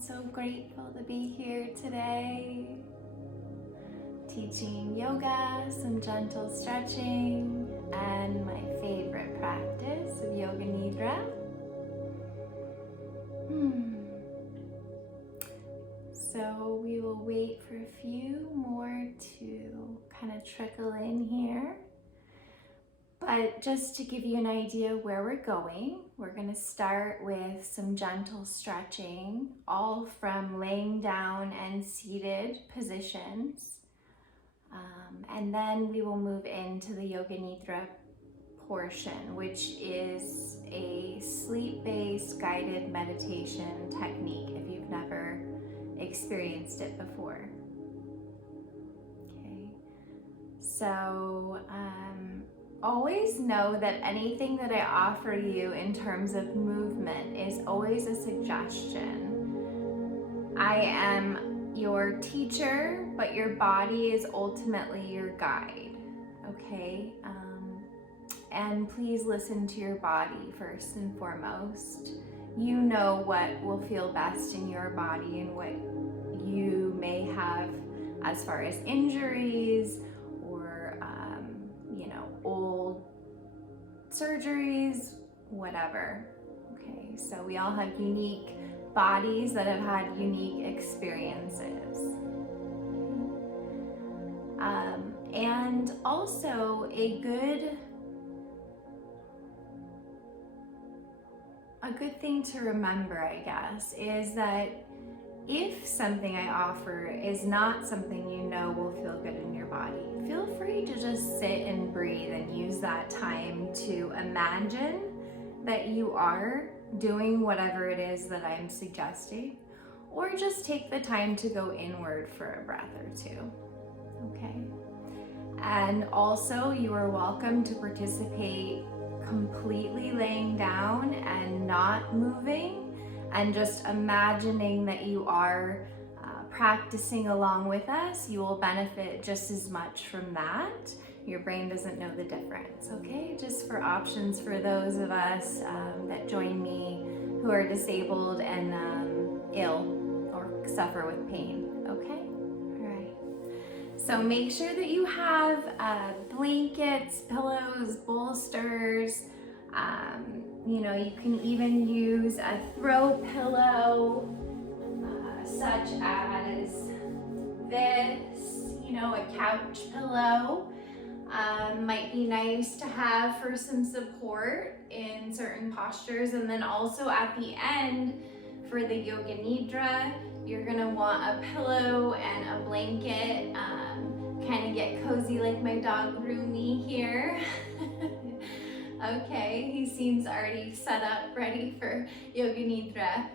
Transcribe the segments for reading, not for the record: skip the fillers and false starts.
So grateful to be here today, teaching yoga, some gentle stretching, and my favorite practice of Yoga Nidra. So we will wait for a few more to kind of trickle in here. But just to give you an idea where we're going, we're going to start with some gentle stretching, all from laying down and seated positions. And then we will move into the Yoga Nidra portion, which is a sleep-based guided meditation technique if you've never experienced it before. Okay, so always know that anything that I offer you in terms of movement is always a suggestion. I am your teacher, but your body is ultimately your guide, okay? And please listen to your body first and foremost. You know what will feel best in your body and what you may have as far as injuries or old surgeries, whatever. Okay, so we all have unique bodies that have had unique experiences. And also a good thing to remember, I guess, is that if something I offer is not something you know will feel good in your body, feel free to just sit and breathe and use that time to imagine that you are doing whatever it is that I'm suggesting, or just take the time to go inward for a breath or two, okay? And also, you are welcome to participate completely laying down and not moving, and just imagining that you are practicing along with us. You will benefit just as much from that. Your brain doesn't know the difference, okay? Just for options for those of us that join me who are disabled and ill or suffer with pain, okay? All right. So make sure that you have blankets, pillows, bolsters. You can even use a throw pillow, such as this, a couch pillow. Might be nice to have for some support in certain postures. And then also at the end for the Yoga Nidra, you're gonna want a pillow and a blanket, kind of get cozy like my dog Rumi here. Okay, he seems already set up, ready for Yoga Nidra.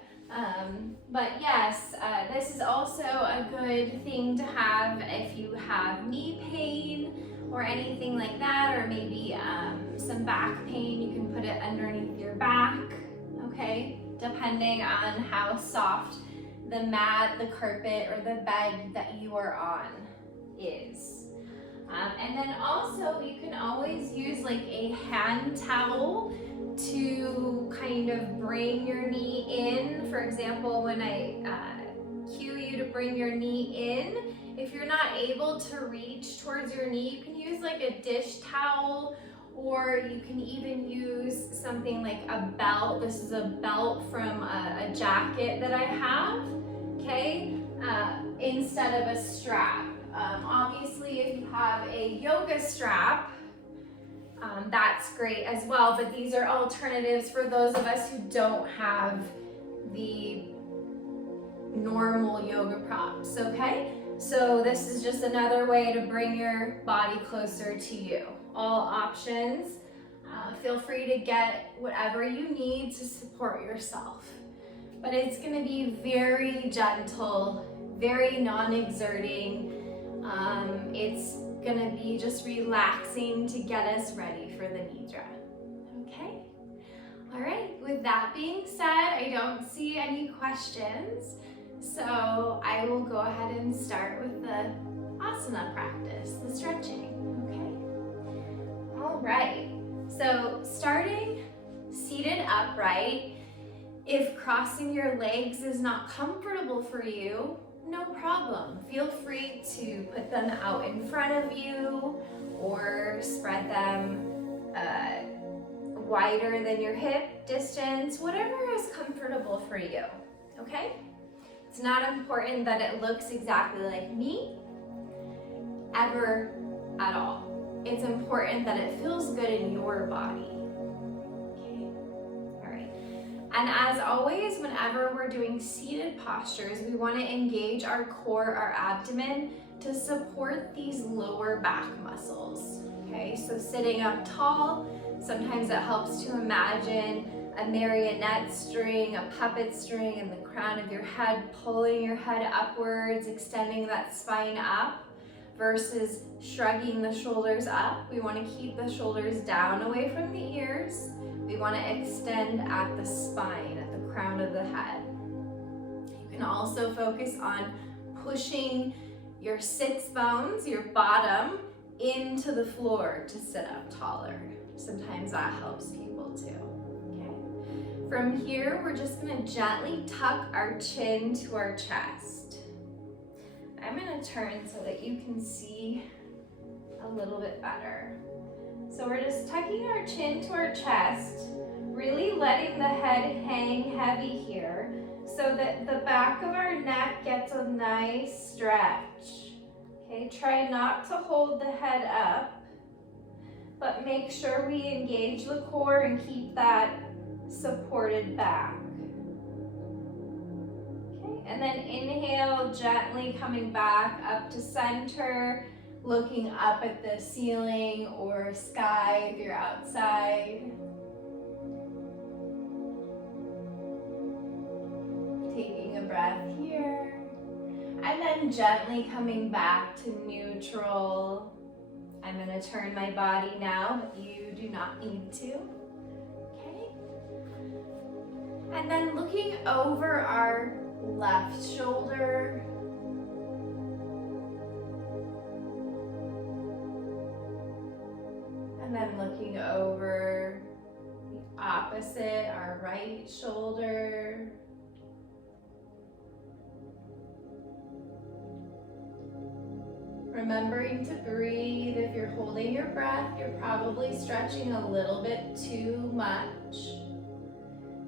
But yes, this is also a good thing to have if you have knee pain or anything like that, or maybe some back pain. You can put it underneath your back, okay? Depending on how soft the mat, the carpet, or the bed that you are on is. And then also you can always use like a hand towel to kind of bring your knee in. For example, when I cue you to bring your knee in, if you're not able to reach towards your knee, you can use like a dish towel, or you can even use something like a belt. This is a belt from a jacket that I have, okay, instead of a strap. Obviously, if you have a yoga strap, that's great as well, but these are alternatives for those of us who don't have the normal yoga props, okay? So this is just another way to bring your body closer to you. All options. Feel free to get whatever you need to support yourself. But it's gonna be very gentle, very non-exerting. It's gonna be just relaxing to get us ready for the Nidra, okay? All right, with that being said, I don't see any questions, so I will go ahead and start with the asana practice, the stretching, okay? All right, so starting seated upright, If crossing your legs is not comfortable for you, no problem. Feel free to put them out in front of you or spread them wider than your hip distance, whatever is comfortable for you, okay? It's not important that it looks exactly like me, ever at all. It's important that it feels good in your body. Okay, all right. And as always, whenever we're doing seated postures, we want to engage our core, our abdomen, to support these lower back muscles. Okay, so sitting up tall, sometimes it helps to imagine a marionette string, a puppet string in the crown of your head, pulling your head upwards, extending that spine up, versus shrugging the shoulders up. We want to keep the shoulders down away from the ears. We want to extend at the spine, at the crown of the head. You can also focus on pushing your sits bones, your bottom, into the floor to sit up taller. Sometimes that helps people too. Okay. From here, we're just going to gently tuck our chin to our chest. I'm going to turn so that you can see a little bit better. So we're just tucking our chin to our chest, really letting the head hang heavy here so that the back of our neck gets a nice stretch. Okay, try not to hold the head up, but make sure we engage the core and keep that supported back. Okay, and then inhale, gently coming back up to center, looking up at the ceiling or sky if you're outside. Taking a breath here. And then gently coming back to neutral. I'm going to turn my body now, but you do not need to. Okay. And then looking over our left shoulder. And then looking over the opposite, our right shoulder. Remembering to breathe. If you're holding your breath, you're probably stretching a little bit too much.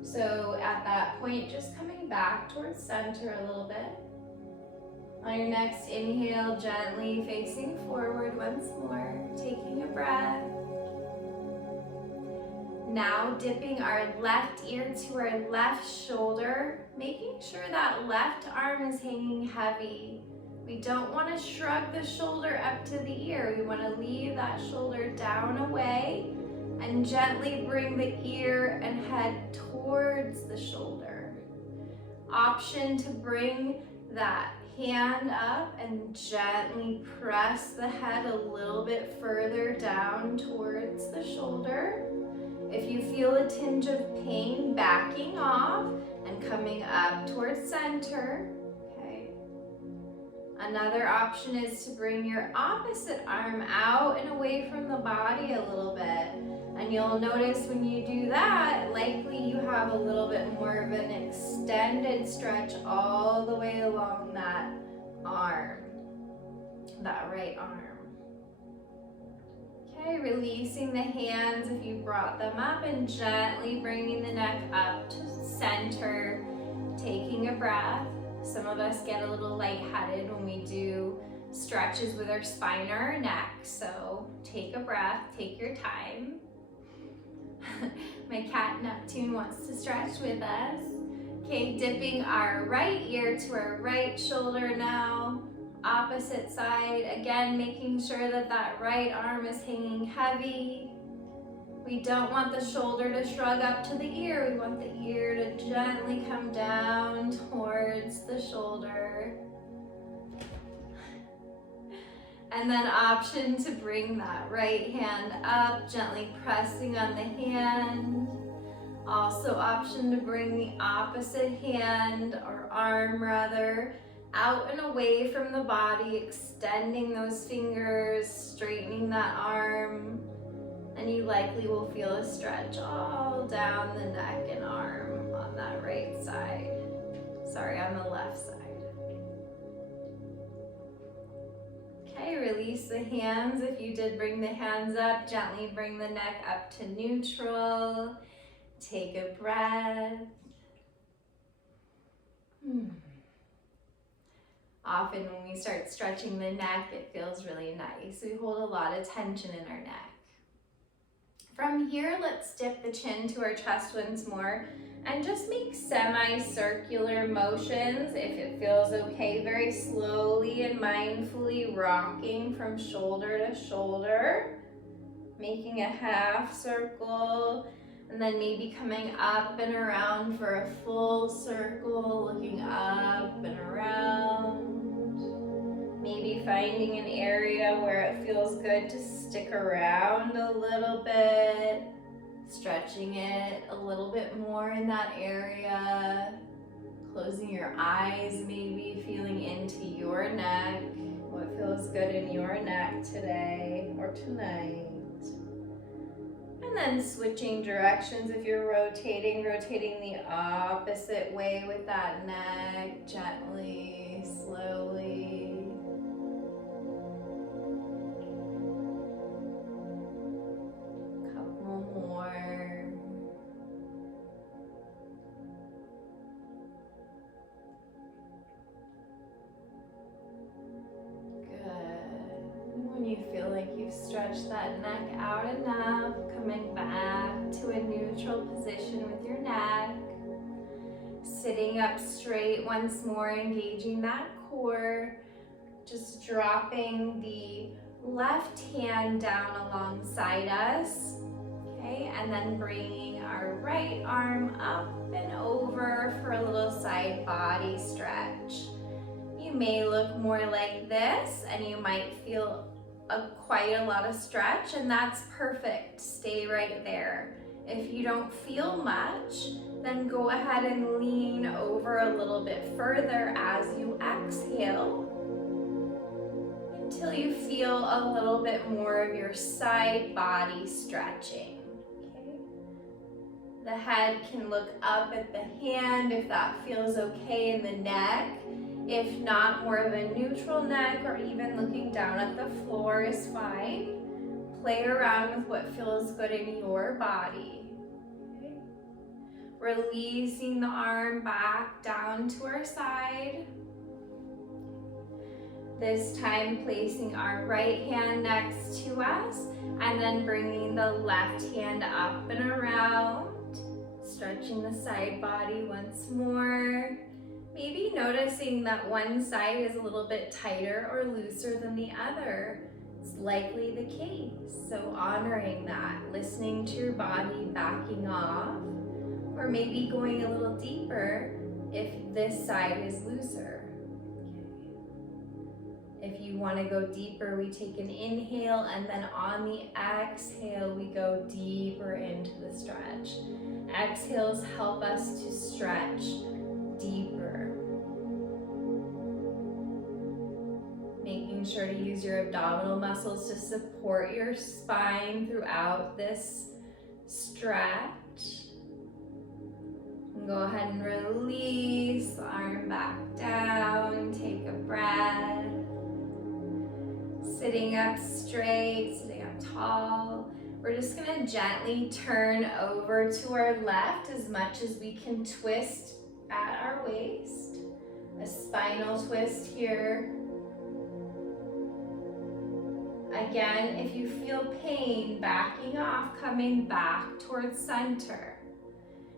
So at that point, just coming back towards center a little bit. On your next inhale, gently facing forward once more, taking a breath. Now dipping our left ear to our left shoulder, making sure that left arm is hanging heavy. We don't want to shrug the shoulder up to the ear. We want to leave that shoulder down away and gently bring the ear and head towards the shoulder. Option to bring that hand up and gently press the head a little bit further down towards the shoulder. If you feel a tinge of pain, backing off and coming up towards center. Another option is to bring your opposite arm out and away from the body a little bit. And you'll notice when you do that, likely you have a little bit more of an extended stretch all the way along that arm, that right arm. Okay, releasing the hands if you brought them up and gently bringing the neck up to center, taking a breath. Some of us get a little lightheaded when we do stretches with our spine or our neck, so take a breath, take your time. My cat Neptune wants to stretch with us. Okay, dipping our right ear to our right shoulder now, opposite side. Again, making sure that that right arm is hanging heavy. We don't want the shoulder to shrug up to the ear. We want the ear to gently come down towards the shoulder. And then option to bring that right hand up, gently pressing on the hand. Also option to bring the opposite hand, or arm rather, out and away from the body, extending those fingers, straightening that arm. And you likely will feel a stretch all down the neck and arm on that right side. Sorry, on the left side. Okay, release the hands. If you did bring the hands up, gently bring the neck up to neutral. Take a breath. Often when we start stretching the neck, it feels really nice. We hold a lot of tension in our neck. From here, let's dip the chin to our chest once more and just make semicircular motions if it feels okay. Very slowly and mindfully rocking from shoulder to shoulder, making a half circle, and then maybe coming up and around for a full circle, looking up and around. Maybe finding an area where it feels good to stick around a little bit, stretching it a little bit more in that area, closing your eyes, maybe feeling into your neck, what feels good in your neck today or tonight. And then switching directions. If you're rotating the opposite way with that neck, gently, slowly. Couple more. When you feel like you've stretched that neck out enough, coming back to a neutral position with your neck. Sitting up straight once more, engaging that core. Just dropping the left hand down alongside us. Okay, and then bringing our right arm up and over for a little side body stretch. You may look more like this, and you might feel quite a lot of stretch, and that's perfect. Stay right there. If you don't feel much, then go ahead and lean over a little bit further as you exhale until you feel a little bit more of your side body stretching. Okay? The head can look up at the hand if that feels okay in the neck. If not, more of a neutral neck or even looking down at the floor is fine. Play around with what feels good in your body. Okay. Releasing the arm back down to our side. This time placing our right hand next to us and then bringing the left hand up and around. Stretching the side body once more. Maybe noticing that one side is a little bit tighter or looser than the other. It's likely the case. So honoring that, listening to your body backing off, or maybe going a little deeper if this side is looser. Okay. If you want to go deeper, we take an inhale, and then on the exhale, we go deeper into the stretch. Exhales help us to stretch deeper. Making sure to use your abdominal muscles to support your spine throughout this stretch. And go ahead and release the arm back down. Take a breath. Sitting up straight, sitting up tall. We're just gonna gently turn over to our left as much as we can, twist at our waist. A spinal twist here. Again, if you feel pain, backing off, coming back towards center.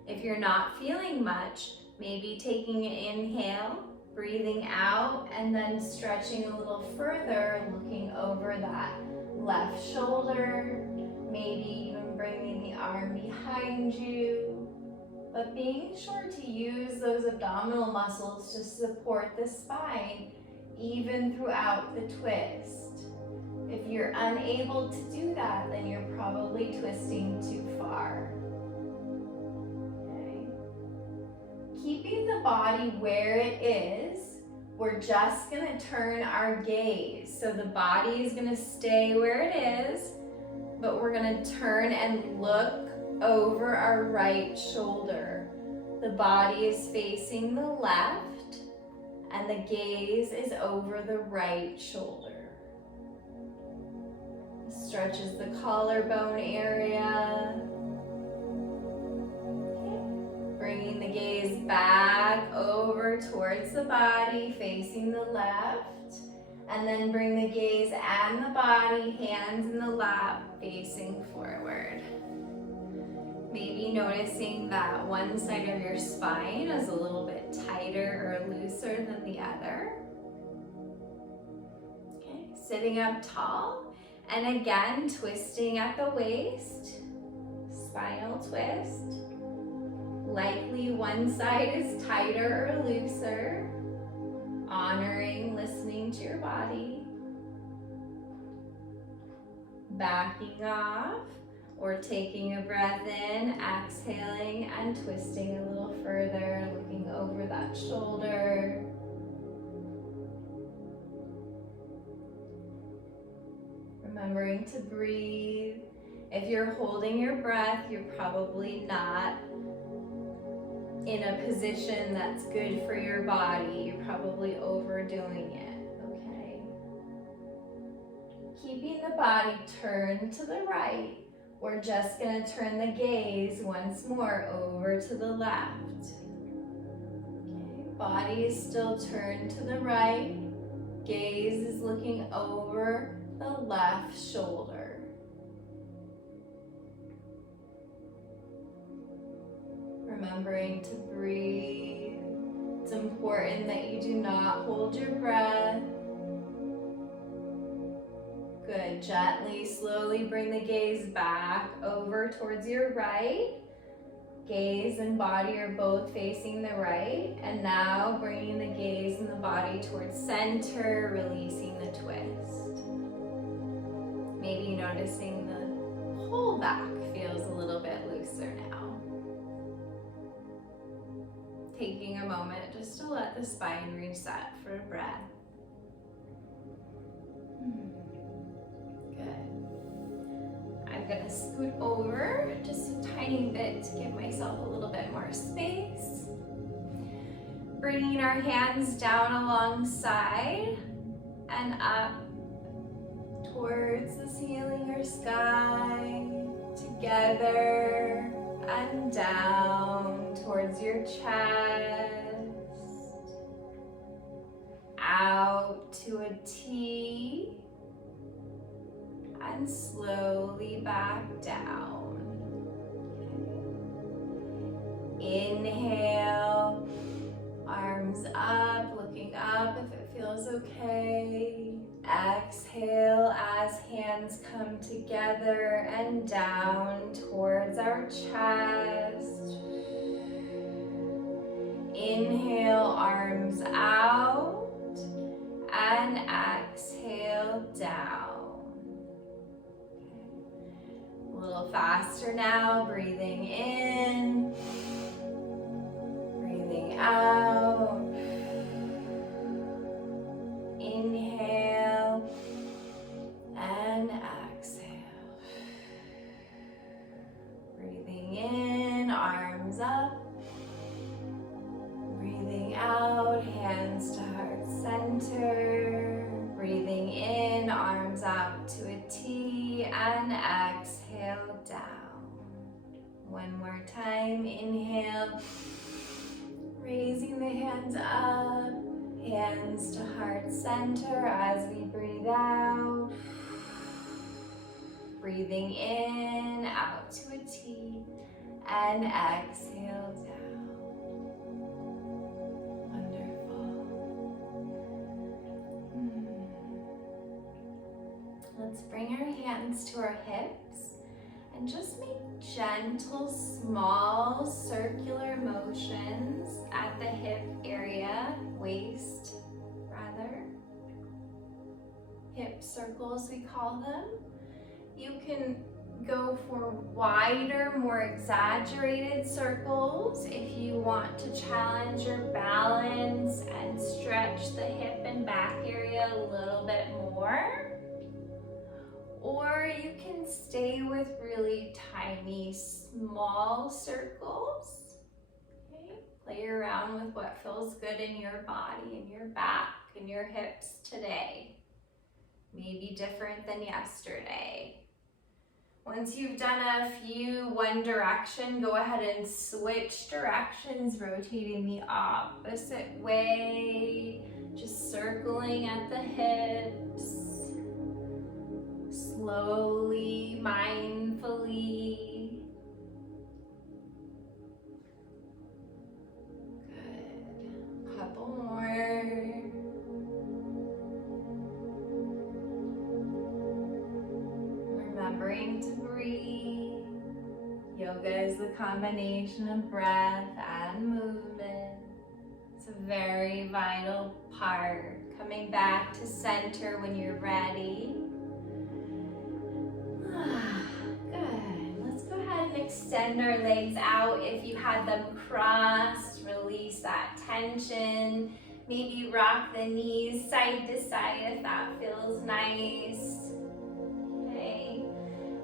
If you're not feeling much, maybe taking an inhale, breathing out, and then stretching a little further, looking over that left shoulder, maybe even bringing the arm behind you, but being sure to use those abdominal muscles to support the spine even throughout the twist. If you're unable to do that, then you're probably twisting too far. Okay. Keeping the body where it is, we're just gonna turn our gaze. So the body is gonna stay where it is, but we're gonna turn and look over our right shoulder. The body is facing the left, and the gaze is over the right shoulder. Stretches the collarbone area. Okay. Bringing the gaze back over towards the body, facing the left. And then bring the gaze and the body, hands in the lap, facing forward. Maybe noticing that one side of your spine is a little bit tighter or looser than the other. Okay, sitting up tall. And again, twisting at the waist, spinal twist. Likely one side is tighter or looser. Honoring, listening to your body. Backing off or taking a breath in, exhaling and twisting a little further, looking over that shoulder. Remembering to breathe. If you're holding your breath, you're probably not in a position that's good for your body. You're probably overdoing it, okay? Keeping the body turned to the right, we're just gonna turn the gaze once more over to the left. Okay, body is still turned to the right. Gaze is looking over the left shoulder. Remembering to breathe. It's important that you do not hold your breath. Good. Gently, slowly bring the gaze back over towards your right. Gaze and body are both facing the right. And now bringing the gaze and the body towards center, releasing the twist. Maybe noticing the whole back feels a little bit looser now. Taking a moment just to let the spine reset for a breath. Good. I'm gonna scoot over just a tiny bit to give myself a little bit more space. Bringing our hands down alongside and up towards the ceiling or sky, together and down towards your chest, out to a T, and slowly back down. Inhale, arms up, looking up if it feels okay. Exhale as hands come together and down towards our chest. Inhale, arms out, and exhale down. A little faster now, breathing in, breathing out. Inhale and exhale. Breathing in, arms up. Breathing out, hands to heart center. Breathing in, arms up to a T, and exhale down. One more time, inhale. Raising the hands up. Hands to heart center as we breathe out. Breathing in, out to a T, and exhale down. Wonderful. Let's bring our hands to our hips and just make gentle, small, circular motions at the hip area, waist rather. Hip circles, we call them. You can go for wider, more exaggerated circles if you want to challenge your balance and stretch the hip and back area a little bit more. or you can stay with really tiny, small circles. Okay? Play around with what feels good in your body, in your back, in your hips today. Maybe different than yesterday. Once you've done a few one direction, go ahead and switch directions, rotating the opposite way, just circling at the hips, slowly, mindfully. Good. Couple more. Remembering to breathe. Yoga is the combination of breath and movement. It's a very vital part. Coming back to center when you're ready. Good. Let's go ahead and extend our legs out. If you had them crossed, release that tension. Maybe rock the knees side to side if that feels nice.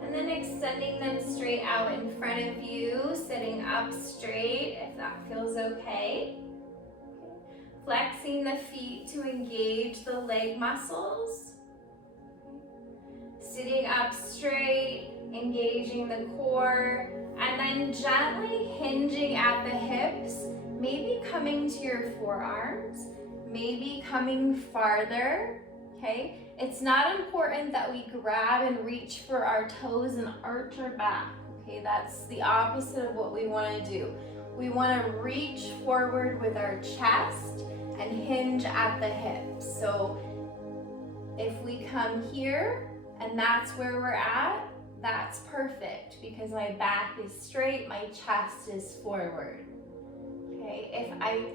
And then extending them straight out in front of you, sitting up straight if that feels okay. Flexing the feet to engage the leg muscles. Sitting up straight, engaging the core, and then gently hinging at the hips, maybe coming to your forearms, maybe coming farther, okay? It's not important that we grab and reach for our toes and arch our back, okay? That's the opposite of what we want to do. We want to reach forward with our chest and hinge at the hips. So if we come here and that's where we're at, that's perfect because my back is straight, my chest is forward, okay? If I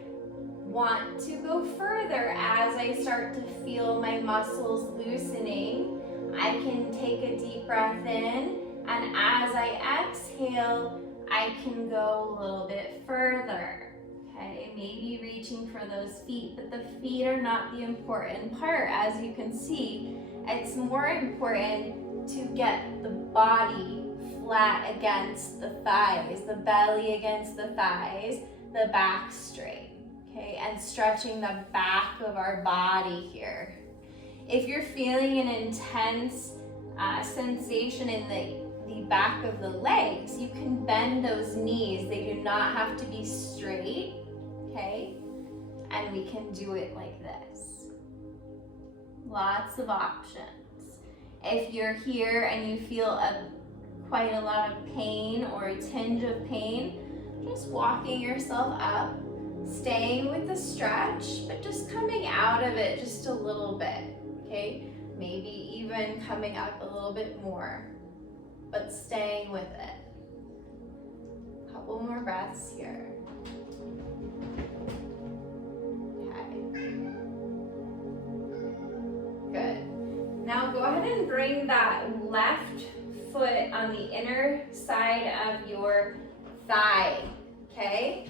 want to go further as I start to feel my muscles loosening, I can take a deep breath in, and as I exhale, I can go a little bit further. Okay, maybe reaching for those feet, but the feet are not the important part. As you can see, it's more important to get the body flat against the thighs, the belly against the thighs, the back straight. Okay, and stretching the back of our body here. If you're feeling an intense sensation in the back of the legs, you can bend those knees. They do not have to be straight, okay? And we can do it like this. Lots of options. If you're here and you feel quite a lot of pain or a tinge of pain, just walking yourself up, staying with the stretch, but just coming out of it just a little bit, okay? Maybe even coming up a little bit more, but staying with it. Couple more breaths here. Okay. Good. Now go ahead and bring that left foot on the inner side of your thigh, okay?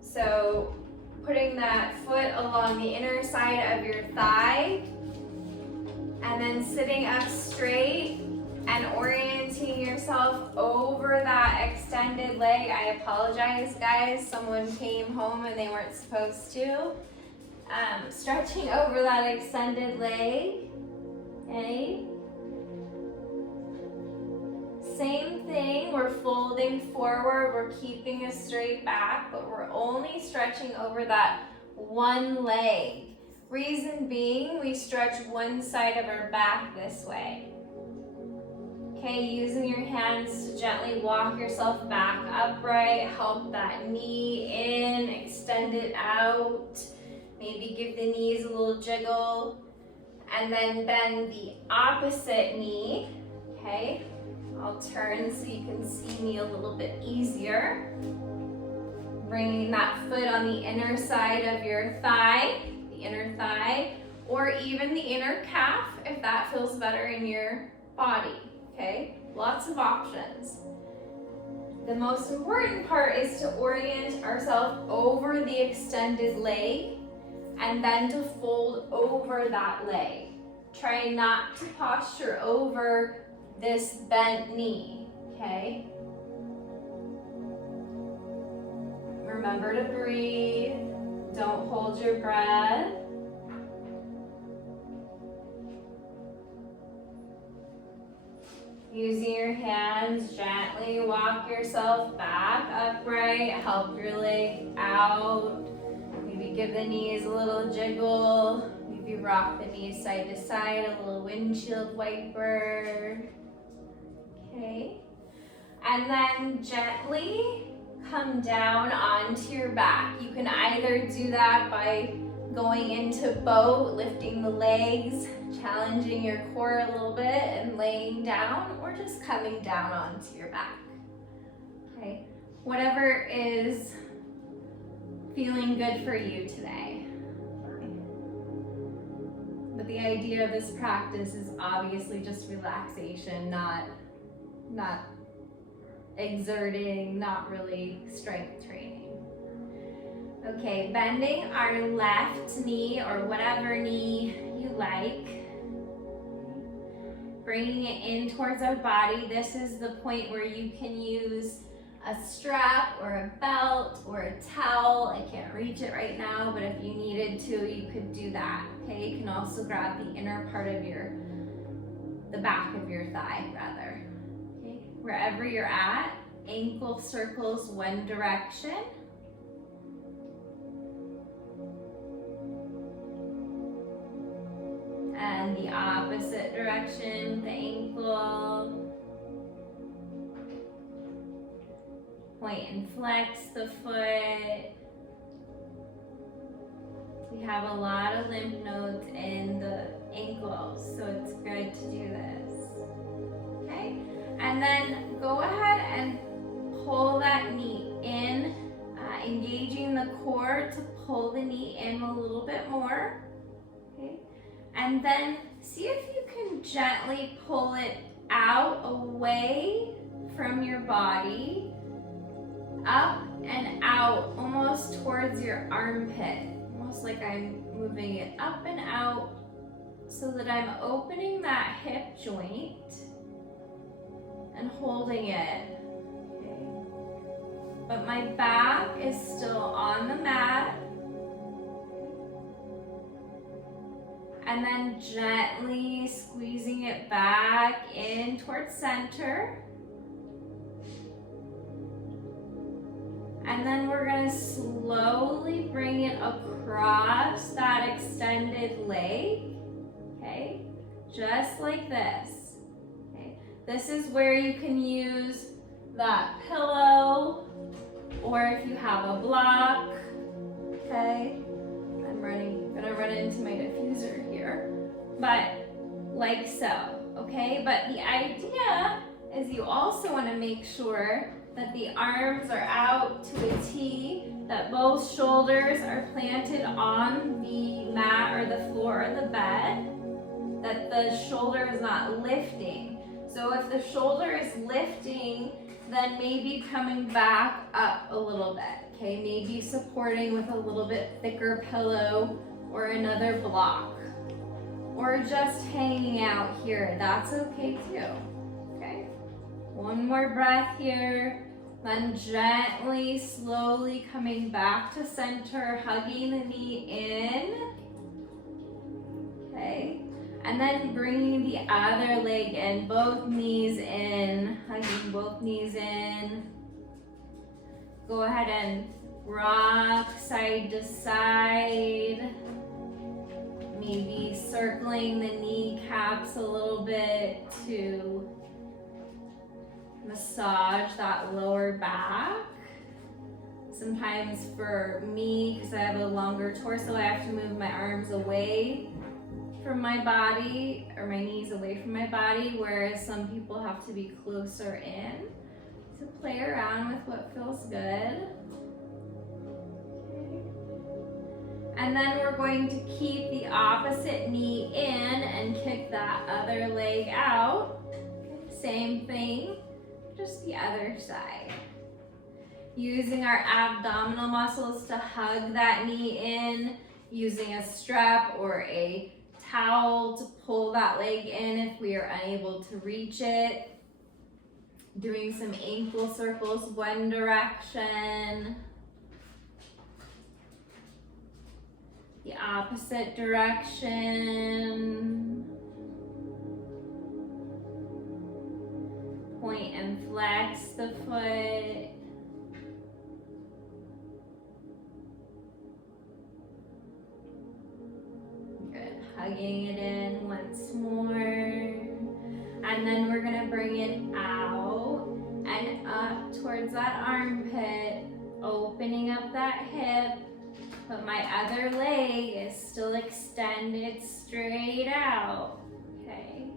So putting that foot along the inner side of your thigh and then sitting up straight and orienting yourself over that extended leg. I apologize, guys. Someone came home and they weren't supposed to. Stretching over that extended leg, okay? Same thing, we're folding forward, we're keeping a straight back, but we're only stretching over that one leg. Reason being, we stretch one side of our back this way. Okay, using your hands to gently walk yourself back upright, help that knee in, extend it out. Maybe give the knees a little jiggle, and then bend the opposite knee, okay? I'll turn so you can see me a little bit easier. Bringing that foot on the inner side of your thigh, the inner thigh, or even the inner calf if that feels better in your body, okay? Lots of options. The most important part is to orient ourselves over the extended leg and then to fold over that leg. try not to posture over this bent knee, okay? Remember to breathe. Don't hold your breath. Using your hands, gently walk yourself back upright. Help your leg out. Maybe give the knees a little jiggle. Maybe rock the knees side to side, a little windshield wiper. Okay. And then gently come down onto your back. You can either do that by going into boat, lifting the legs, challenging your core a little bit and laying down, or just coming down onto your back. Okay, whatever is feeling good for you today. But the idea of this practice is obviously just relaxation, not exerting, not really strength training. Okay, bending our left knee or whatever knee you like. Bringing it in towards our body. This is the point where you can use a strap or a belt or a towel. I can't reach it right now, but if you needed to, you could do that. Okay, you can also grab the inner part of the back of your thigh rather. Okay, wherever you're at, ankle circles one direction. And the opposite direction, the ankle. Point and flex the foot. We have a lot of lymph nodes in the ankles, so it's good to do this. Okay, and then go ahead and pull that knee in, engaging the core to pull the knee in a little bit more. Okay. And then see if you can gently pull it out away from your body, up and out, almost towards your armpit. Almost like I'm moving it up and out so that I'm opening that hip joint and holding it. Okay. But my back is still on the mat. And then gently squeezing it back in towards center. And then we're going to slowly bring it across that extended leg. Okay, just like this. Okay, this is where you can use that pillow, or if you have a block. Okay, I'm gonna run into my diffuser here, but like so. Okay, but the idea is you also want to make sure that the arms are out to a T, that both shoulders are planted on the mat or the floor or the bed, that the shoulder is not lifting. So if the shoulder is lifting, then maybe coming back up a little bit, okay? Maybe supporting with a little bit thicker pillow or another block, or just hanging out here, that's okay too, okay? One more breath here, then gently, slowly coming back to center, hugging the knee in, okay? And then bringing the other leg in, both knees in, hugging both knees in. Go ahead and rock side to side, maybe circling the kneecaps a little bit to massage that lower back. Sometimes for me, because I have a longer torso, I have to move my arms away from my body, or my knees away from my body, whereas some people have to be closer in. So play around with what feels good. Okay. And then we're going to keep the opposite knee in and kick that other leg out. Okay. Same thing, just the other side. Using our abdominal muscles to hug that knee in, using a strap or a towel to pull that leg in if we are unable to reach it. Doing some ankle circles one direction. The opposite direction. Point and flex the foot. Good. Hugging it in once more. And then we're going to bring it out and up towards that armpit, opening up that hip. But my other leg is still extended straight out. Okay.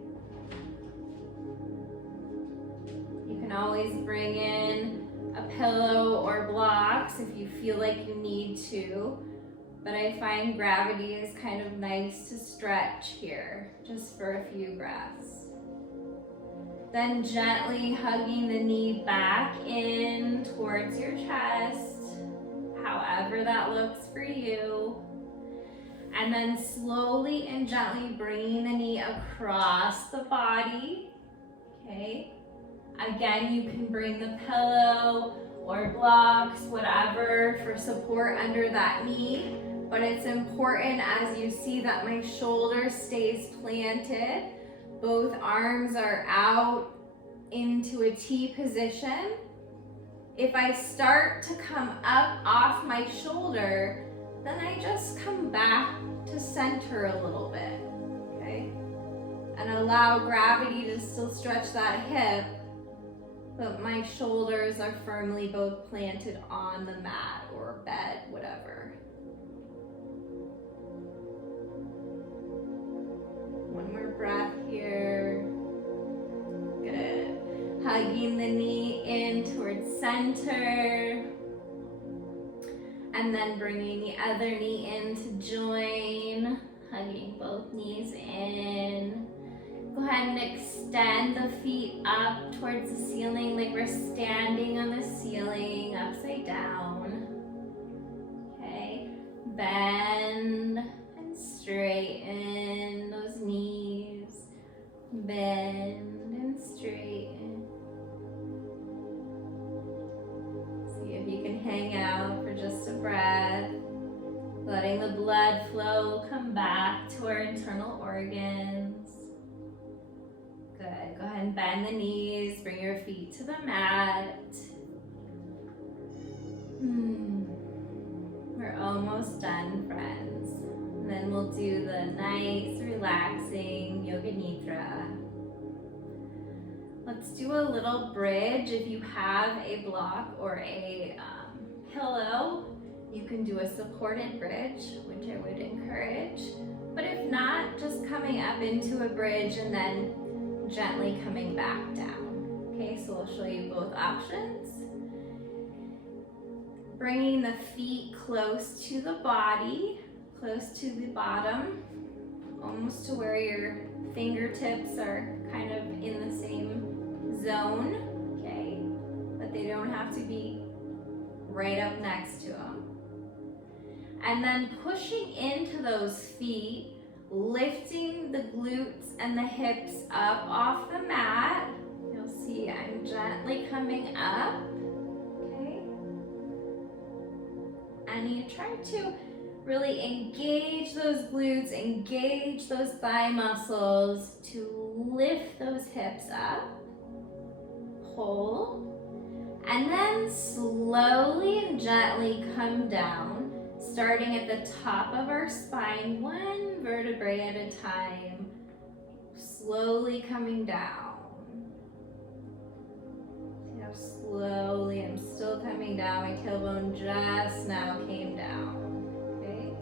You can always bring in a pillow or blocks if you feel like you need to. But I find gravity is kind of nice to stretch here, just for a few breaths. Then gently hugging the knee back in towards your chest, however that looks for you. And then slowly and gently bringing the knee across the body, okay? Again, you can bring the pillow or blocks, whatever, for support under that knee. But it's important as you see that my shoulder stays planted. Both arms are out into a T position. If I start to come up off my shoulder, then I just come back to center a little bit, okay? And allow gravity to still stretch that hip, but my shoulders are firmly both planted on the mat or bed, whatever. One more breath here. Good. Hugging the knee in towards center. And then bringing the other knee in to join. Hugging both knees in. Go ahead and extend the feet up towards the ceiling like we're standing on the ceiling, upside down. Okay. Bend and straighten those knees. Bend and straighten. See if you can hang out for just a breath. Letting the blood flow come back to our internal organs. Good. Go ahead and bend the knees. Bring your feet to the mat. We're almost done, friends. And then we'll do the nice, relaxing Yoga Nidra. Let's do a little bridge. If you have a block or a pillow, you can do a supported bridge, which I would encourage. But if not, just coming up into a bridge and then gently coming back down. Okay, so we'll show you both options. Bringing the feet close to the body, close to the bottom, almost to where your fingertips are kind of in the same zone, okay? But they don't have to be right up next to them. And then pushing into those feet, lifting the glutes and the hips up off the mat. You'll see I'm gently coming up, okay? And you try to really engage those glutes, engage those thigh muscles to lift those hips up. Hold. And then slowly and gently come down, starting at the top of our spine, one vertebrae at a time, slowly coming down. See how slowly I'm still coming down. My tailbone just now came down, okay?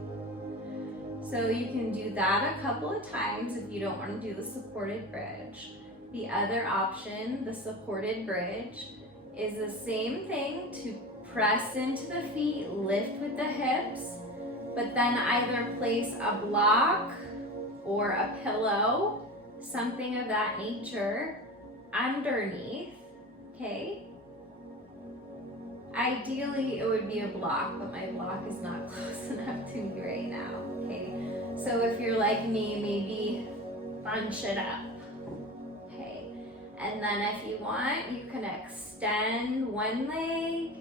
So you can do that a couple of times if you don't want to do the supported bridge. The other option, the supported bridge, is the same thing, to press into the feet, lift with the hips, but then either place a block or a pillow, something of that nature, underneath, okay? Ideally, it would be a block, but my block is not close enough to me right now, okay? So if you're like me, maybe bunch it up. Okay, and then if you want, you can extend one leg.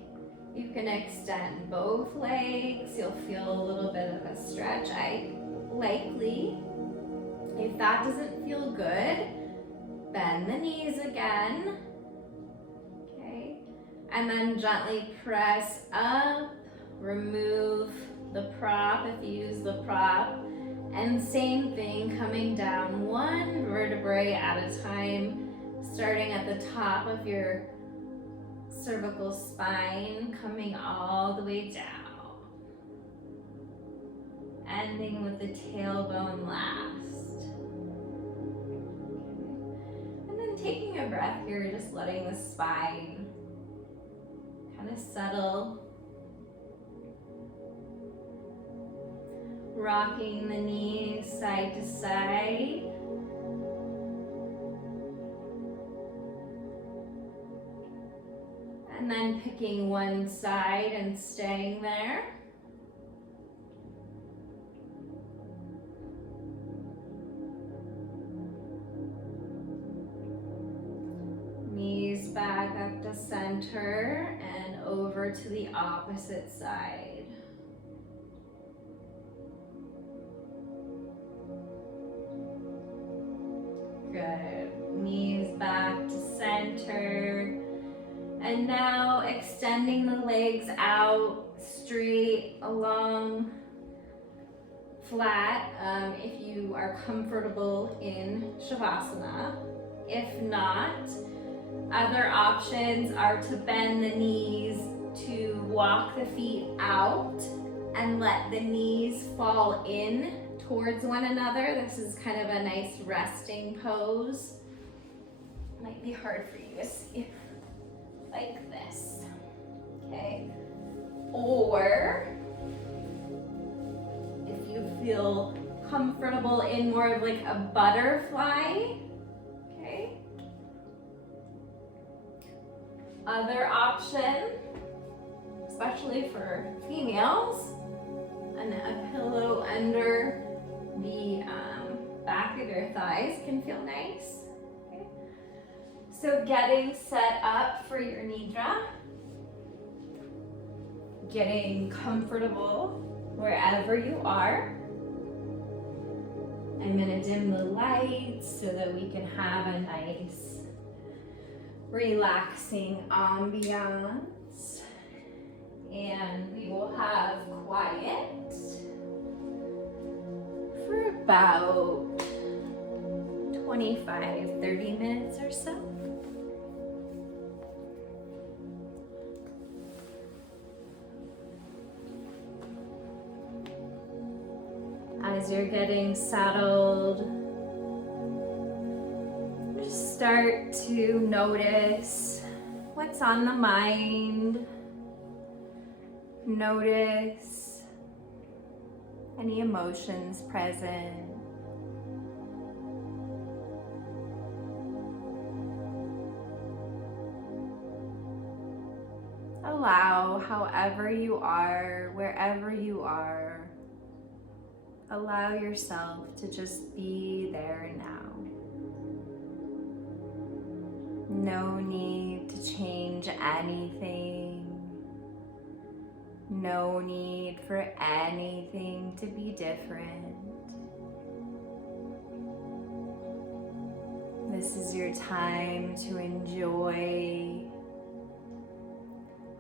You can extend both legs. You'll feel a little bit of a stretch. Likely, if that doesn't feel good, bend the knees again. Okay, and then gently press up, remove the prop if you use the prop, and same thing, coming down one vertebrae at a time, starting at the top of your cervical spine, coming all the way down, ending with the tailbone last. And then taking a breath here, just letting the spine kind of settle. Rocking the knees side to side. And then picking one side and staying there. Knees back up to center and over to the opposite side. Good. Knees back to center. And now extending the legs out straight along flat if you are comfortable in Shavasana. If not, other options are to bend the knees, to walk the feet out and let the knees fall in towards one another. This is kind of a nice resting pose. Might be hard for you to see. Like this, okay? Or if you feel comfortable in more of like a butterfly, okay? Other option, especially for females, and a pillow under the back of your thighs can feel nice. So getting set up for your Nidra, getting comfortable wherever you are. I'm gonna dim the lights so that we can have a nice, relaxing ambiance. And we will have quiet for about 25-30 minutes or so. As you're getting settled, just start to notice what's on the mind. Notice any emotions present. Allow however you are, wherever you are, allow yourself to just be there now. No need to change anything. No need for anything to be different. This is your time to enjoy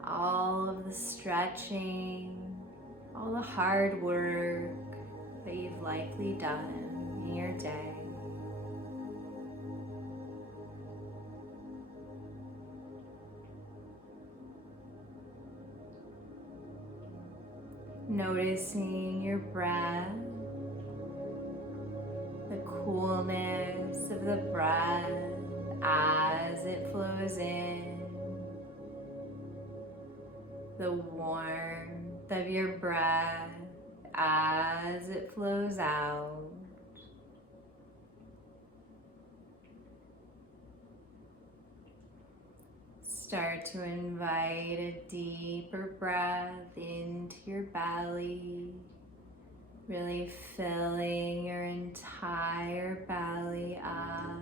all of the stretching, all the hard work that you've likely done in your day. Noticing your breath, the coolness of the breath as it flows in, the warmth of your breath as it flows out. Start to invite a deeper breath into your belly, Really filling your entire belly up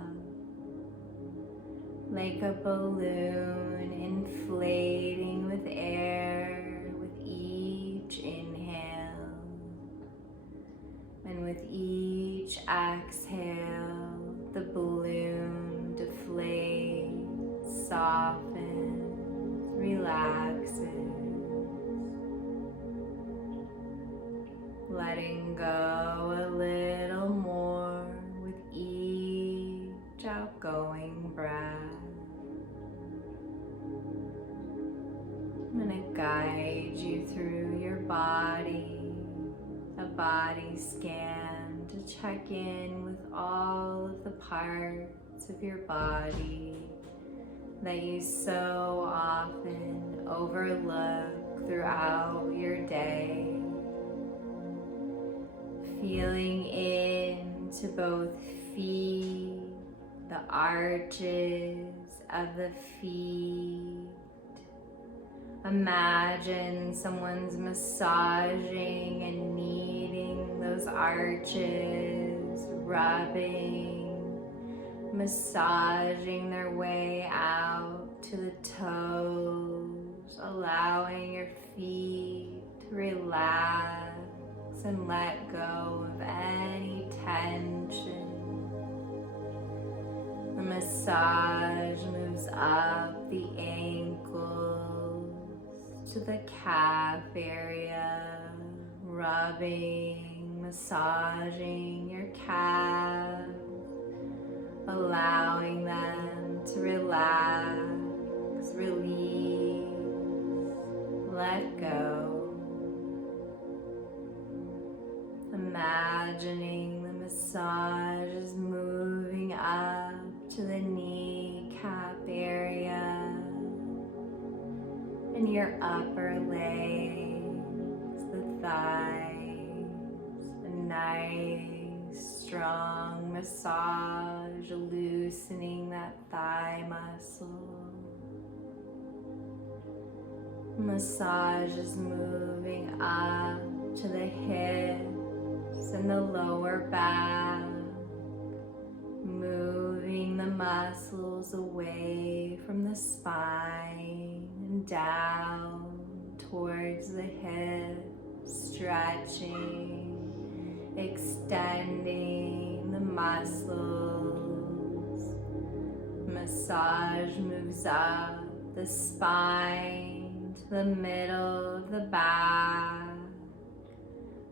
like a balloon, inflating with air with each inhale, and with each exhale the balloon deflates, softens, relaxes, letting go a little more with each outgoing breath. I'm going to guide you through your body, a body scan to check in with all of the parts of your body that you so often overlook throughout your day. Feeling into both feet, the arches of the feet. Imagine someone's massaging and kneading those arches, rubbing, massaging their way out to the toes, allowing your feet to relax and let go of any tension. The massage moves up the ankles to the calf area, rubbing, massaging your calves, allowing them to relax, release, let go. Imagining the massage is moving up to the kneecap area and your upper legs, the thighs, a nice strong massage, loosening that thigh muscle. Massage is moving up to the hips and the lower back, moving the muscles away from the spine and down towards the hips, stretching, extending the muscles. Massage moves up the spine to the middle of the back.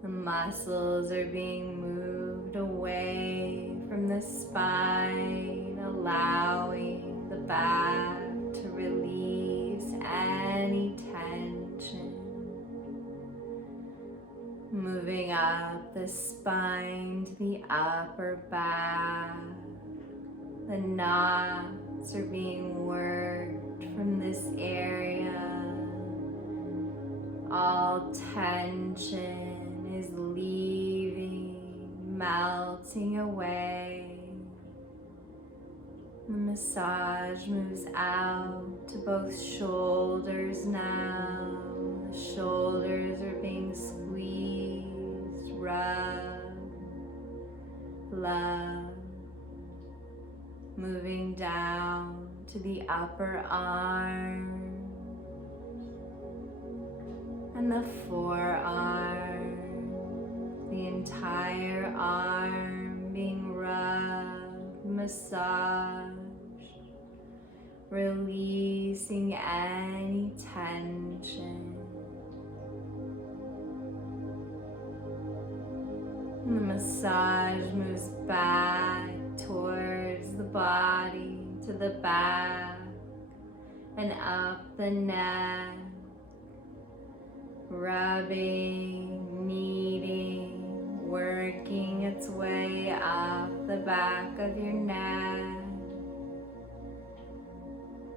The muscles are being moved away from the spine, allowing the back to release any tension. Moving up the spine to the upper back. The knots are being worked from this area. All tension is leaving, melting away. The massage moves out to both shoulders now. The shoulders are being squeezed, rubbed, loved. Moving down to the upper arm and the forearm. The entire arm being rubbed, massaged, releasing any tension. And the massage moves back towards the body, to the back, and up the neck, rubbing, kneading, working its way up the back of your neck,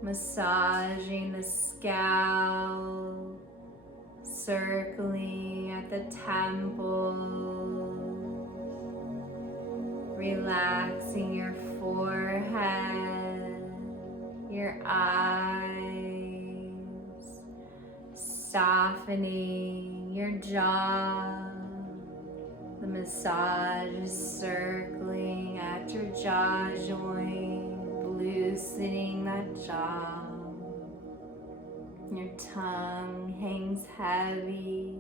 massaging the scalp, circling at the temple, relaxing your forehead, your eyes, softening your jaw, massage is circling at your jaw joint, loosening that jaw. Your tongue hangs heavy.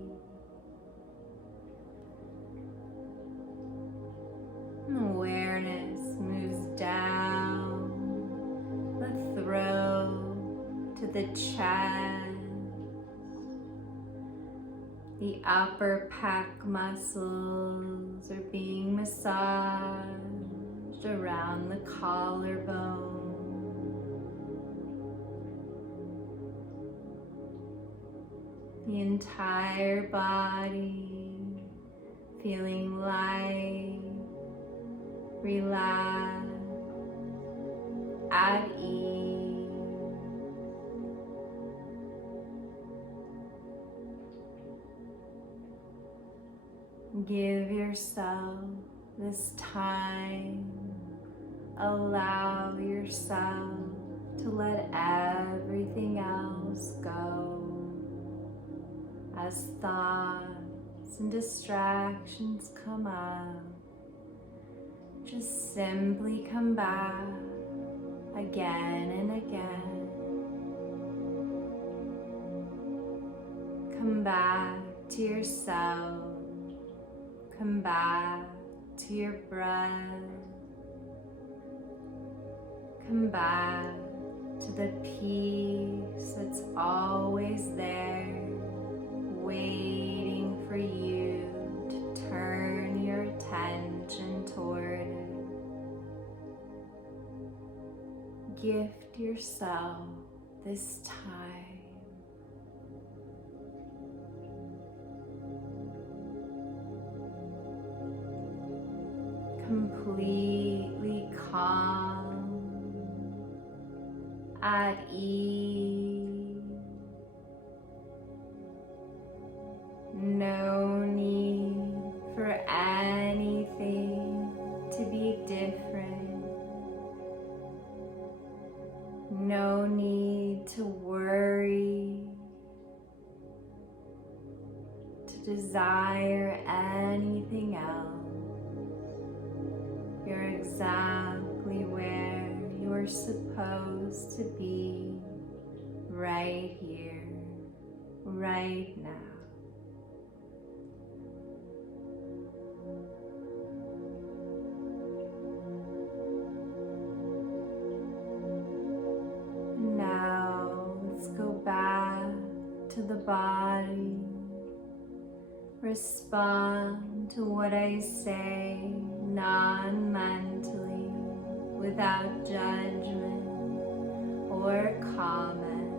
Awareness moves down the throat to the chest. The upper pec muscles are being massaged around the collarbone. The entire body feeling light, relaxed, at ease. Give yourself this time. Allow yourself to let everything else go as thoughts and distractions come up. Just simply come back again and again. Come back to yourself. Come back to your breath. Come back to the peace that's always there, waiting for you to turn your attention toward it. Gift yourself this time. Completely calm, at ease. No need for anything to be different. No need to worry, to desire anything else. You're exactly where you're supposed to be, right here, right now. Now let's go back to the body. Respond to what I say non-mentally, without judgment or comment.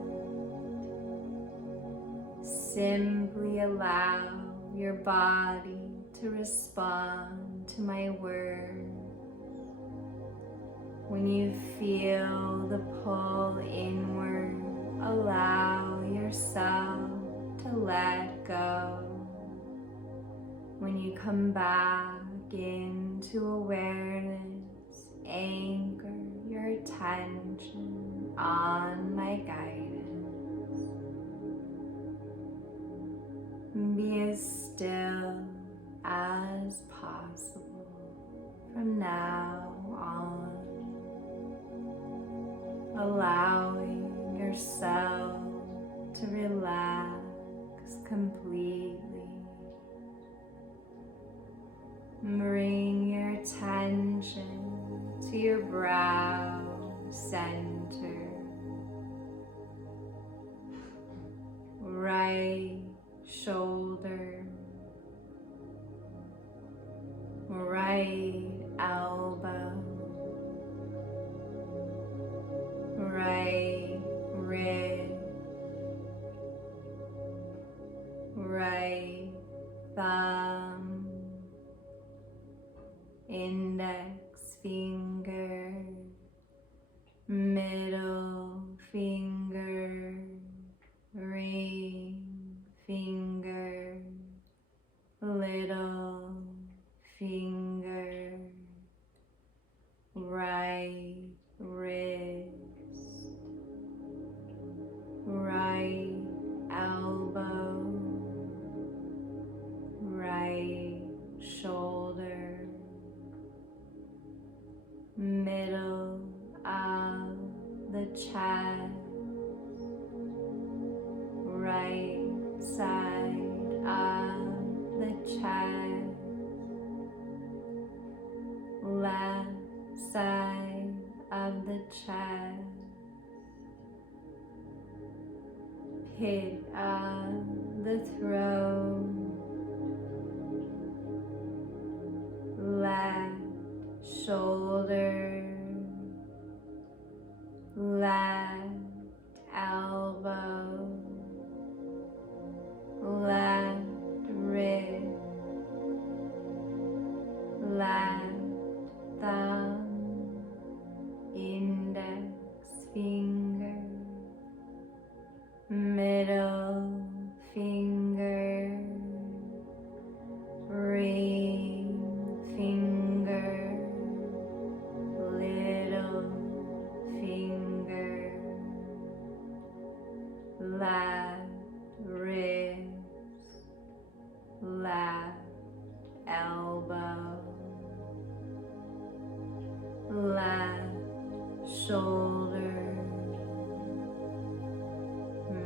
Simply allow your body to respond to my words. When you feel the pull inward, allow yourself to let go. When you come back into awareness, anchor your attention on my guidance. Be as still as possible from now on, allowing yourself to relax completely. Bring your attention to your brow center, right shoulder, right elbow, right rib, right thumb, index finger, middle finger, ring finger, little finger, right wrist, right elbow, right shoulder, side of the chest, left side of the chest, pit of the throat, left shoulder, left elbow, left wrist, left thumb, index finger, middle finger, ring finger, little finger, left wrist, left elbow, left shoulder,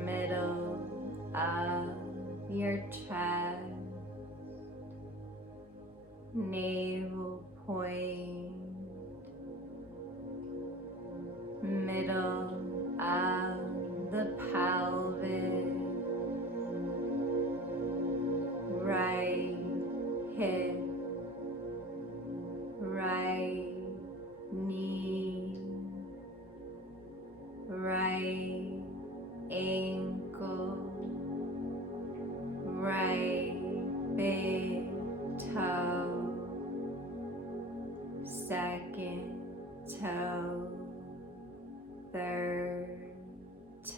middle of your chest, navel point, middle of the pelvis, right hip, right knee, right ankle, right big toe, second toe, third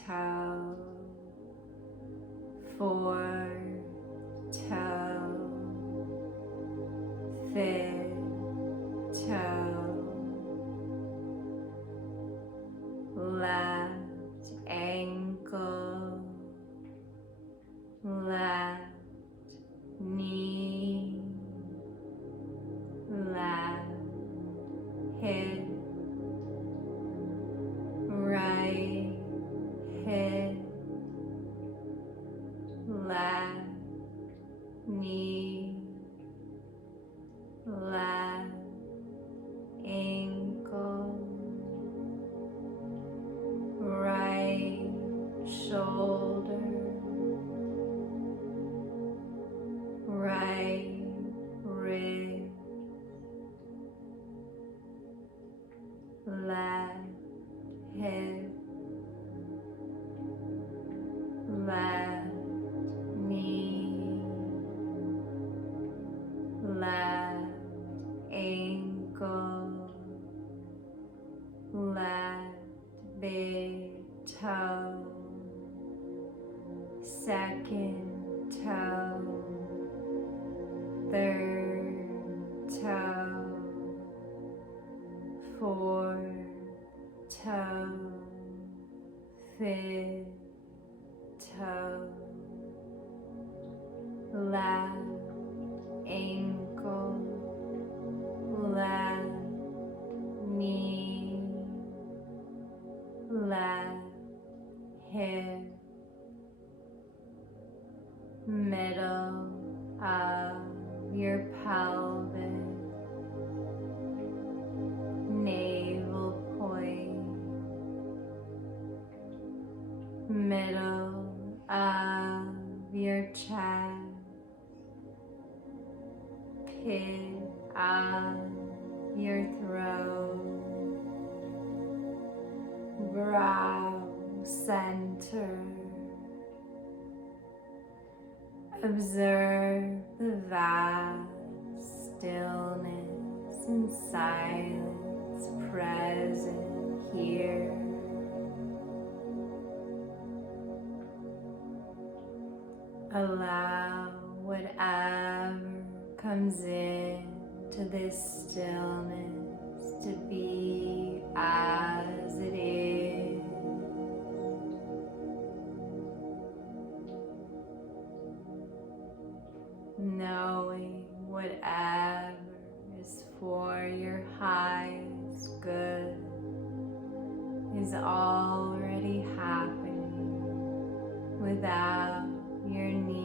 toe, fourth toe, fifth toe, left ankle, left knee, left hip, right hip, left knee, left ankle, right shoulder, right wrist, left hip, left knee, left ankle, left big toe, second toe, third toe, fourth toe, fifth toe, left ankle, left knee, left hip, middle of your pelvis, navel point, middle of your chest, pit of your throat, brow center. Observe the vast stillness and silence present here. Allow whatever comes in to this stillness to be as it is. Knowing whatever is for your highest good is already happening without your need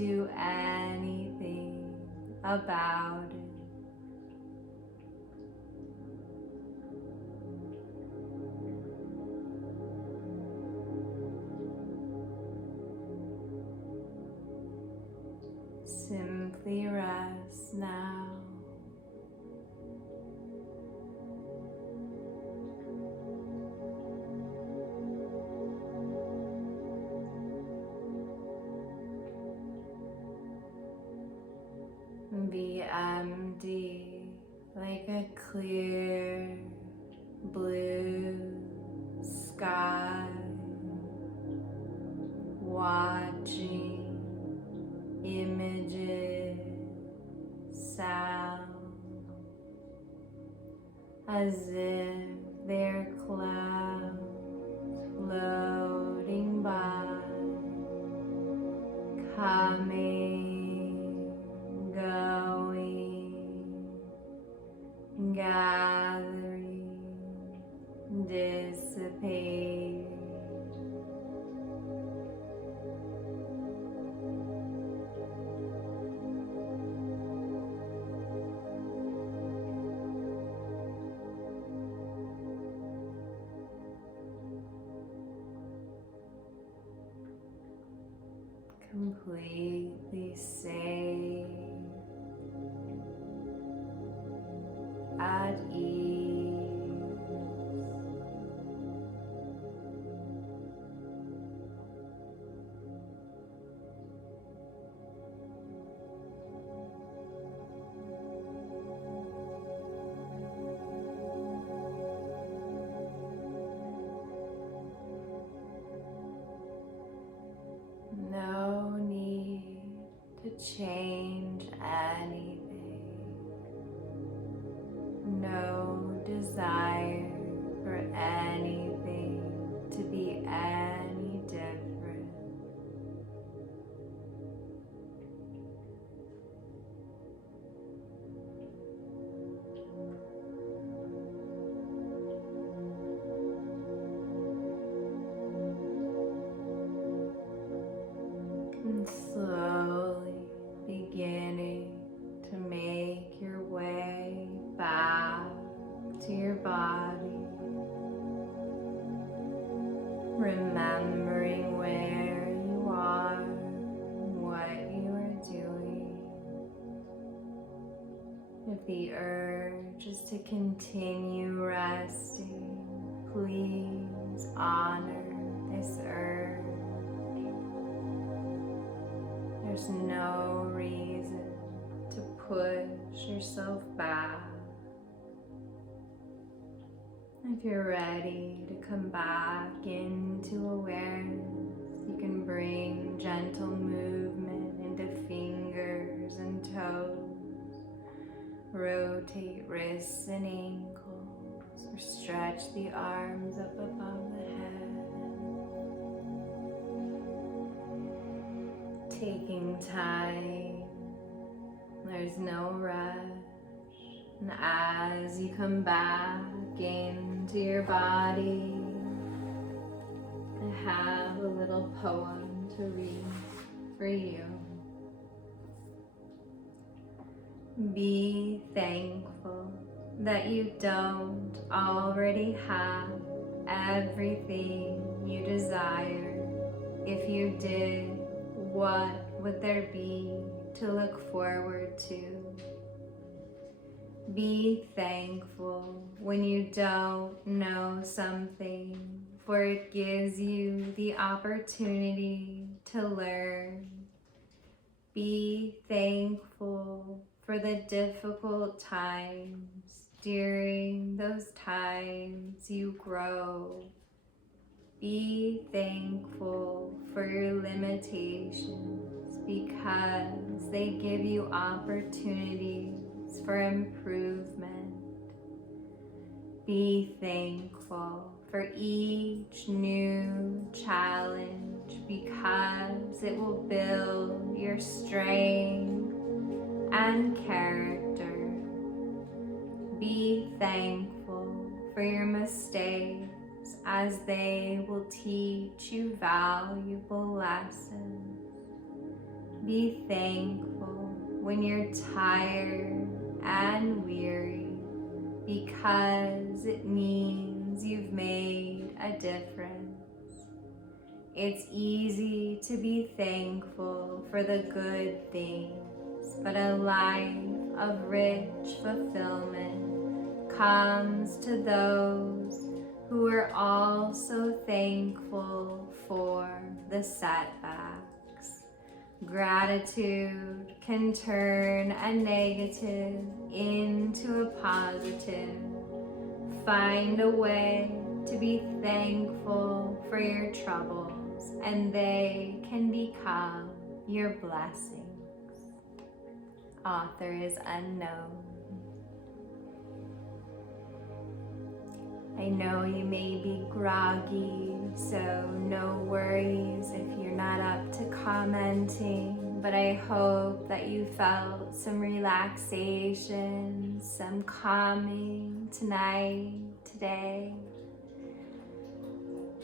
do anything about it. Simply rest now. Be empty like a clear blue sky, watching images, sound, as if they're clouds floating by, coming, going, gathering, dissipating. Completely safe, at ease. No need to change anything. No desire for anything to be any different. And slowly beginning to make your way back to your body, remembering where you are, what you are doing. If the urge is to continue resting, please honor this urge. There's no reason to push yourself back. If you're ready to come back into awareness, you can bring gentle movement into fingers and toes. Rotate wrists and ankles, or stretch the arms up above the head. Taking time, there's no rush. And as you come back into your body, I have a little poem to read for you. Be thankful that you don't already have everything you desire. If you did, what would there be to look forward to? Be thankful when you don't know something, for it gives you the opportunity to learn. Be thankful for the difficult times. During those times you grow. Be thankful for your limitations, because they give you opportunities for improvement. Be thankful for each new challenge, because it will build your strength and character. Be thankful for your mistakes, as they will teach you valuable lessons. Be thankful when you're tired and weary, because it means you've made a difference. It's easy to be thankful for the good things, but a life of rich fulfillment comes to those who are also thankful for the setbacks. Gratitude can turn a negative into a positive. Find a way to be thankful for your troubles, and they can become your blessings. Author is unknown. I know you may be groggy, so no worries if you're not up to commenting, but I hope that you felt some relaxation, some calming today.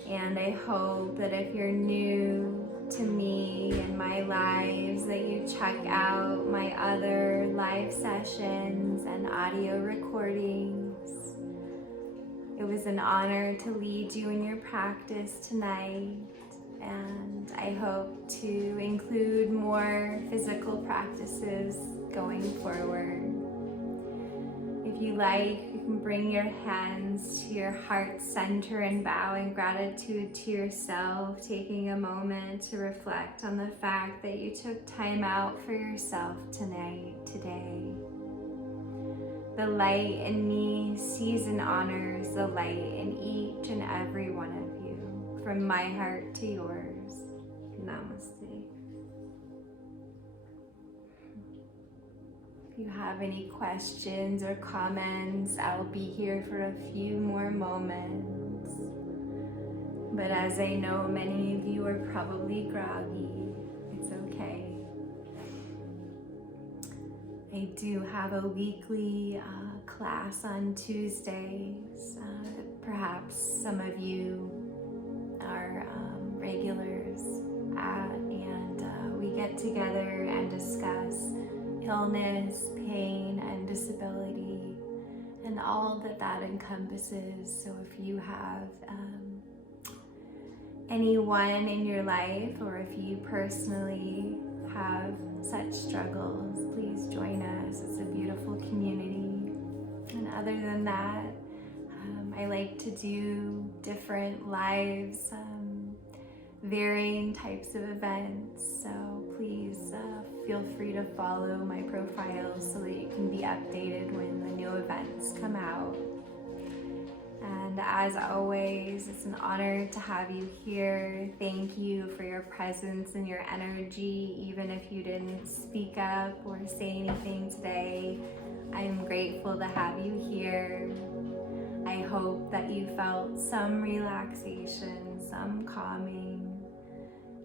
And I hope that if you're new to me and my lives, that you check out my other live sessions and audio recordings. It was an honor to lead you in your practice tonight, and I hope to include more physical practices going forward. If you like, you can bring your hands to your heart center and bow in gratitude to yourself, taking a moment to reflect on the fact that you took time out for yourself today. The light in me sees and honors the light in each and every one of you. From my heart to yours. Namaste. If you have any questions or comments, I'll be here for a few more moments. But as I know many of you are probably groggy, it's okay. I do have a weekly class on Tuesdays. Perhaps some of you are regulars and we get together and discuss illness, pain, and disability, and all that encompasses. So if you have anyone in your life, or if you personally have such struggles, please join us. It's a beautiful community. And other than that, I like to do different lives, varying types of events. So please feel free to follow my profile so that you can be updated when the new events come out. And as always, it's an honor to have you here. Thank you for your presence and your energy, even if you didn't speak up or say anything today. I'm grateful to have you here. I hope that you felt some relaxation, some calming.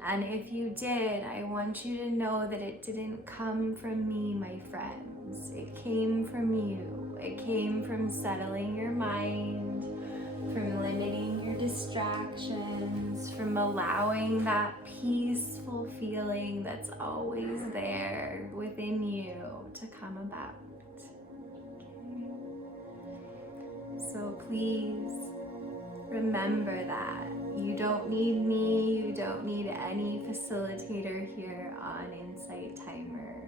And if you did, I want you to know that it didn't come from me, my friends. It came from you. It came from settling your mind, from limiting your distractions, from allowing that peaceful feeling that's always there within you to come about. So please remember that. You don't need me, you don't need any facilitator here on Insight Timer.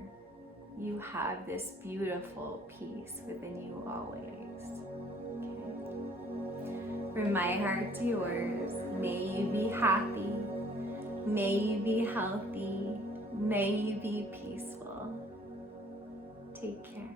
You have this beautiful peace within you always. Okay. From my heart to yours, may you be happy, may you be healthy, may you be peaceful. Take care.